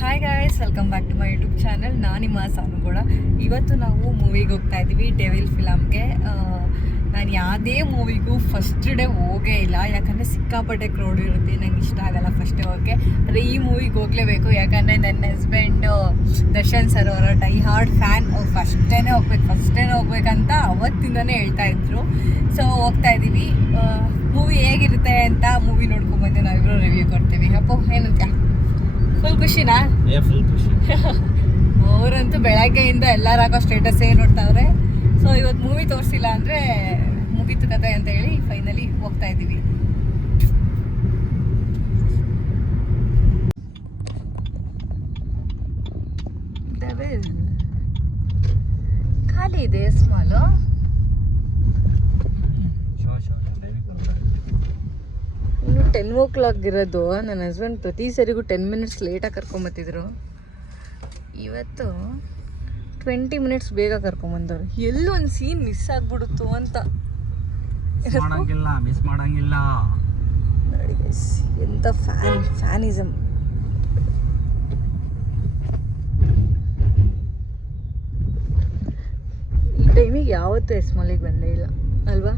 Hi guys, welcome back to my YouTube channel. ನಾನು ನಿಮ್ಮ ಸಾನುಗೌಡ. ಇವತ್ತು ನಾವು ಮೂವಿಗೆ ಹೋಗ್ತಾ ಇದ್ದೀವಿ, ಡೆವಿಲ್ ಫಿಲಮ್ಗೆ. ನಾನು ಯಾವುದೇ ಮೂವಿಗೂ ಫಸ್ಟ್ ಡೇ ಹೋಗೇ ಇಲ್ಲ, ಯಾಕಂದರೆ ಸಿಕ್ಕಾಪಟ್ಟೆ ಕ್ರೌಡ್ ಇರುತ್ತೆ, ನಂಗೆ ಇಷ್ಟ ಆಗಲ್ಲ ಫಸ್ಟ್ ಡೇ ಹೋಗೋಕ್ಕೆ. ಆದರೆ ಈ ಮೂವಿಗೆ ಹೋಗಲೇಬೇಕು, ಯಾಕಂದರೆ ನನ್ನ ಹಸ್ಬೆಂಡು ದರ್ಶನ್ ಸರ್ ಅವರ ಡೈ ಹಾರ್ಡ್ ಫ್ಯಾನ್. ಅವ್ರು ಫಸ್ಟ್ ಡೇನೇ ಹೋಗ್ಬೇಕಂತ ಅವತ್ತಿಂದನೇ ಹೇಳ್ತಾ ಇದ್ರು. ಸೊ ಹೋಗ್ತಾ ಇದ್ದೀವಿ. ಮೂವಿ ಹೇಗಿರುತ್ತೆ ಅಂತ ಮೂವಿ ನೋಡ್ಕೊಂಡ್ಬಂದು ನಾವಿಬ್ಬರು ರಿವ್ಯೂ ಕೊಡ್ತೀವಿ. ಅಪ್ಪೋ ಏನಂತ ಫುಲ್ ಖುಷಿನಾ? ಫುಲ್ ಖುಷಿ. ಅವರಂತೂ ಬೆಳಗ್ಗೆಯಿಂದ ಎಲ್ಲರೂ ಹಾಕೋ ಸ್ಟೇಟಸ್ಸೇ ನೋಡ್ತಾವ್ರೆ. ಸೊ ಇವತ್ತು ಮೂವಿ ತೋರಿಸಿಲ್ಲ ಅಂದರೆ ಮುಗೀತು ಕತೆ ಅಂತ ಹೇಳಿ ಫೈನಲಿ ಹೋಗ್ತಾ ಇದ್ದೀವಿ. ಖಾಲಿ ಇದೆ ಸ್ಮಾಲು. ಇನ್ನು 10 ಇರೋದು. ನನ್ನ ಹಸ್ಬೆಂಡ್ ಪ್ರತಿ ಸರಿಗೂ 10 ಮಿನಿಟ್ಸ್ ಲೇಟಾಗಿ ಕರ್ಕೊಂಬತ್ತಿದ್ರು. ಇವತ್ತು 20 ಮಿನಿಟ್ಸ್ ಬೇಗ ಕರ್ಕೊಂಬಂದವ್ರು. ಎಲ್ಲೊಂದು ಸೀನ್ ಮಿಸ್ ಆಗ್ಬಿಡುತ್ತು ಅಂತ. ಮಿಸ್ ಮಾಡಂಗಿಲ್ಲ ನೋಡಿ ಗೈಸ್, ಎಂಥ ಫ್ಯಾನಿಸಮ್. ಈ ಟೈಮಿಗೆ ಯಾವತ್ತೂ ಎಸ್ಮಾಲಿಗೆ ಬಂದೇ ಇಲ್ಲ ಅಲ್ವಾ?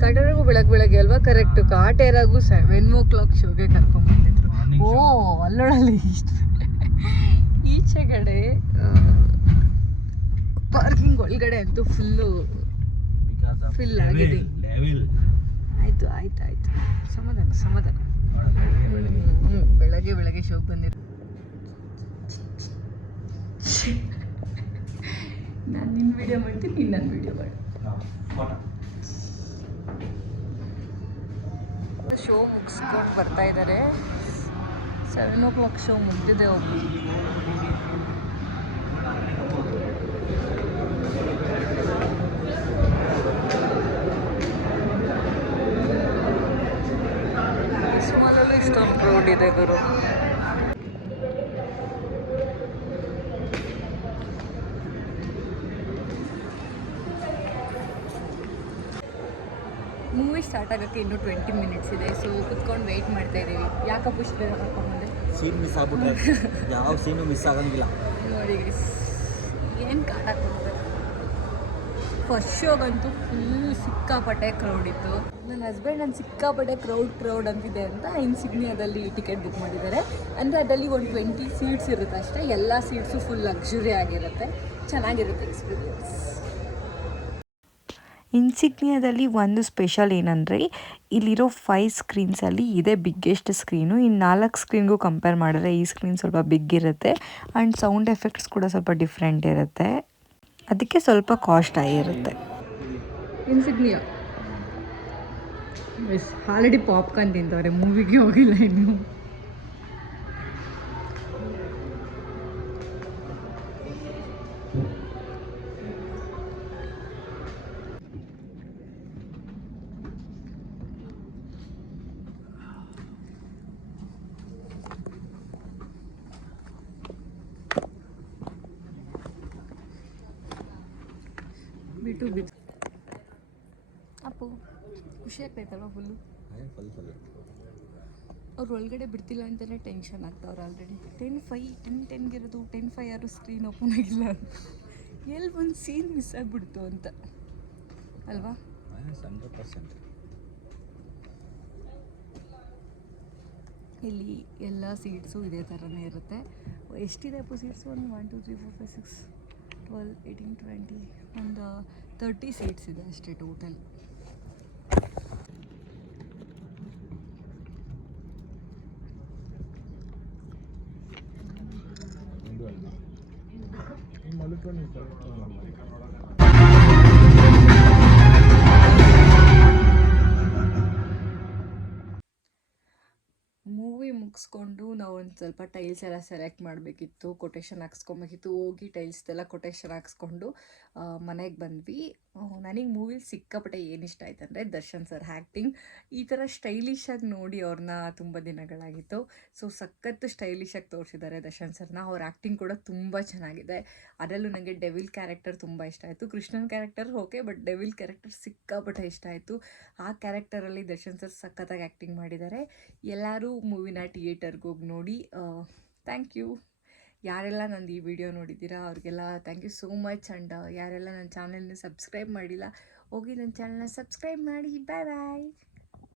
ಕಾಟೇರಾಗೂ ಬೆಳಗ್ಗೆ ಅಲ್ವಾ? ಕರೆಕ್ಟು. ಕಾಟೇರಾಗೂ 7 ಶೋಗೆ ಕರ್ಕೊಂಡ್ಬಂದಿದ್ರು. ಓ ಅಲ್ಲೊಳಲ್ಲಿ ಇಷ್ಟು ಈಚೆಗಡೆ ಪಾರ್ಕಿಂಗ್ ಒಳಗಡೆ ಅಂತೂ ಫಿಲ್ ಆಗಿದೆ. ಆಯ್ತು ಸಮಾಧಾನ. ಬೆಳಗ್ಗೆ ಶೋಗೆ ಬಂದಿರು. ನಾನು ನಿನ್ನ ವಿಡಿಯೋ ಮಾಡ್ತೀನಿ, ನೀನು ನನ್ನ ವಿಡಿಯೋ ಮಾಡಿ. ಶೋ ಮುಗಿಸ್ಕೊಂಡು ಬರ್ತಾ ಇದ್ದಾರೆ. 7 ಶೋ ಮುಗ್ದಿದೆ. ಒಬ್ಬರು ಸುಮಾರಲ್ಲೂ ಇಷ್ಟೊಂದು ಕ್ರೌಡ್ ಇದೆ ಗುರು. ಮೂವಿ ಸ್ಟಾರ್ಟ್ ಆಗೋಕ್ಕೆ ಇನ್ನೂ 20 ಮಿನಿಟ್ಸ್ ಇದೆ. ಸೊ ಕುತ್ಕೊಂಡು ವೆಯ್ಟ್ ಮಾಡ್ತಾ ಇದ್ದೀವಿ. ಯಾಕಪ್ಪ ಇಷ್ಟು ಬೇಗ ಕರ್ಕೊಂಡ್ಬಂದೆ? ಸೀನ್ ಮಿಸ್ ಆಗ್ಬಿಟ್ರೆ ಯಾವ ಸೀನು ಮಿಸ್ ಆಗಂಗಿಲ್ಲ. ನೋಡಿ ಏನು ಕಾಣಕ್ಕೆ ಹೋಗ್ಬೇಕು. ಫಸ್ಟ್ ಶೋಗಂತೂ ಫುಲ್ ಸಿಕ್ಕಾಪಟ್ಟೆ ಕ್ರೌಡ್ ಇತ್ತು. ನನ್ನ ಹಸ್ಬೆಂಡ್ ನಾನು ಸಿಕ್ಕಾಪಟ್ಟೆ ಕ್ರೌಡ್ ಅಂತಿದೆ ಅಂತ ಇನ್ಸಿಗ್ನಿಯಾದಲ್ಲಿ ಟಿಕೆಟ್ ಬುಕ್ ಮಾಡಿದ್ದಾರೆ. ಅಂದರೆ ಅದರಲ್ಲಿ ಒಂದು 20 ಸೀಟ್ಸ್ ಇರುತ್ತೆ ಅಷ್ಟೇ. ಎಲ್ಲ ಸೀಟ್ಸು ಫುಲ್ ಲಕ್ಸುರಿ ಆಗಿರುತ್ತೆ, ಚೆನ್ನಾಗಿರುತ್ತೆ ಎಕ್ಸ್ಪೀರಿಯನ್ಸ್. ಇನ್ಸಿಗ್ನಿಯಾದಲ್ಲಿ ಒಂದು ಸ್ಪೆಷಲ್ ಏನಂದರೆ ಇಲ್ಲಿರೋ 5 ಸ್ಕ್ರೀನ್ಸಲ್ಲಿ ಇದೇ ಬಿಗ್ಗೆಸ್ಟ್ ಸ್ಕ್ರೀನು. ಇನ್ನು 4 ಸ್ಕ್ರೀನ್ಗೂ ಕಂಪೇರ್ ಮಾಡಿದ್ರೆ ಈ ಸ್ಕ್ರೀನ್ ಸ್ವಲ್ಪ ಬಿಗ್ ಇರುತ್ತೆ. ಆ್ಯಂಡ್ ಸೌಂಡ್ ಎಫೆಕ್ಟ್ಸ್ ಕೂಡ ಸ್ವಲ್ಪ ಡಿಫ್ರೆಂಟ್ ಇರುತ್ತೆ, ಅದಕ್ಕೆ ಸ್ವಲ್ಪ ಕಾಸ್ಟ್ ಆಗಿರುತ್ತೆ. ಇನ್ಸಿಗ್ನಿಯಾ ಆಲ್ರೆಡಿ ಪಾಪ್ಕಾರ್ನ್ ತಿಂತವ್ರೆ, ಮೂವಿಗೆ ಹೋಗಿಲ್ಲ ಇನ್ನು. ಬಿಟ್ಟು ಅಪ್ಪು ಖುಷಿ ಆಗ್ತೈತಲ್ವ ಫುಲ್ಲು? ಅವ್ರು ಒಳಗಡೆ ಬಿಡ್ತಿಲ್ಲ ಅಂತಲೇ ಟೆನ್ಷನ್ ಆಗ್ತಾವ್ರು ಆಲ್ರೆಡಿ. 10:10 10:05 ಯಾರು ಸ್ಕ್ರೀನ್ ಓಪನ್ ಆಗಿಲ್ಲ. ಎಲ್ಲಿ ಒಂದು ಸೀನ್ ಮಿಸ್ ಆಗಿಬಿಡ್ತು ಅಂತ ಅಲ್ವಾ? 100%. ಇಲ್ಲಿ ಎಲ್ಲ ಸೀಟ್ಸು ಇದೇ ಥರನೇ ಇರುತ್ತೆ. ಎಷ್ಟಿದೆ ಅಪ್ಪು ಸೀಟ್ಸು? ಒಂದು 1 2 3 4 5 6 12 18 20 ಒಂದು 30 ಸೀಟ್ಸ್ ಇದೆ ಅಷ್ಟೇ ಟೋಟಲ್. ಮೂವಿ ಮುಗಿಸ್ಕೊಂಡು ನಾವು ಒಂದು ಸ್ವಲ್ಪ ಟೈಲ್ಸ್ ಎಲ್ಲ ಸೆಲೆಕ್ಟ್ ಮಾಡಬೇಕಿತ್ತು, ಕೊಟೇಶನ್ ಹಾಕ್ಸ್ಕೊಬೇಕಿತ್ತು. ಹೋಗಿ ಟೈಲ್ಸ್ದೆಲ್ಲ ಕೊಟೇಶನ್ ಹಾಕ್ಸ್ಕೊಂಡು ಮನೆಗೆ ಬಂದ್ವಿ. ನನಗೆ ಮೂವಿಲಿ ಸಿಕ್ಕಾಪಟ್ಟೆ ಏನು ಇಷ್ಟ ಆಯ್ತು ಅಂದರೆ ದರ್ಶನ್ ಸರ್ ಆ್ಯಕ್ಟಿಂಗ್ ಈ ಥರ ಸ್ಟೈಲಿಶಾಗಿ ನೋಡಿ ಅವ್ರನ್ನ ತುಂಬ ದಿನಗಳಾಗಿತ್ತು. ಸೊ ಸಖತ್ತು ಸ್ಟೈಲಿಶಾಗಿ ತೋರಿಸಿದ್ದಾರೆ ದರ್ಶನ್ ಸರ್ನ. ಅವ್ರ ಆ್ಯಕ್ಟಿಂಗ್ ಕೂಡ ತುಂಬ ಚೆನ್ನಾಗಿದೆ. ಅದರಲ್ಲೂ ನನಗೆ ಡೆವಿಲ್ ಕ್ಯಾರೆಕ್ಟರ್ ತುಂಬ ಇಷ್ಟ ಆಯಿತು. Krishnan character okay, but devil character ಸಿಕ್ಕಾಪಟ್ಟೆ ಇಷ್ಟ ಆಯಿತು. ಆ ಕ್ಯಾರೆಕ್ಟರಲ್ಲಿ ದರ್ಶನ್ ಸರ್ ಸಖತ್ತಾಗಿ ಆ್ಯಕ್ಟಿಂಗ್ ಮಾಡಿದ್ದಾರೆ. ಎಲ್ಲರೂ ಮೂವಿನ ಥಿಯೇಟರ್ಗೆ ಹೋಗಿ ನೋಡಿ. Thank you. ಯಾರೆಲ್ಲ ನಂದು ಈ ವಿಡಿಯೋ ನೋಡಿದ್ದೀರಾ ಅವ್ರಿಗೆಲ್ಲ thank you so much. And ಯಾರೆಲ್ಲ ನನ್ನ ಚಾನಲ್ನ ಸಬ್ಸ್ಕ್ರೈಬ್ ಮಾಡಿಲ್ಲ, ಹೋಗಿ ನನ್ನ ಚಾನಲ್ನ ಸಬ್ಸ್ಕ್ರೈಬ್ ಮಾಡಿ. ಬಾಯ್ ಬಾಯ್.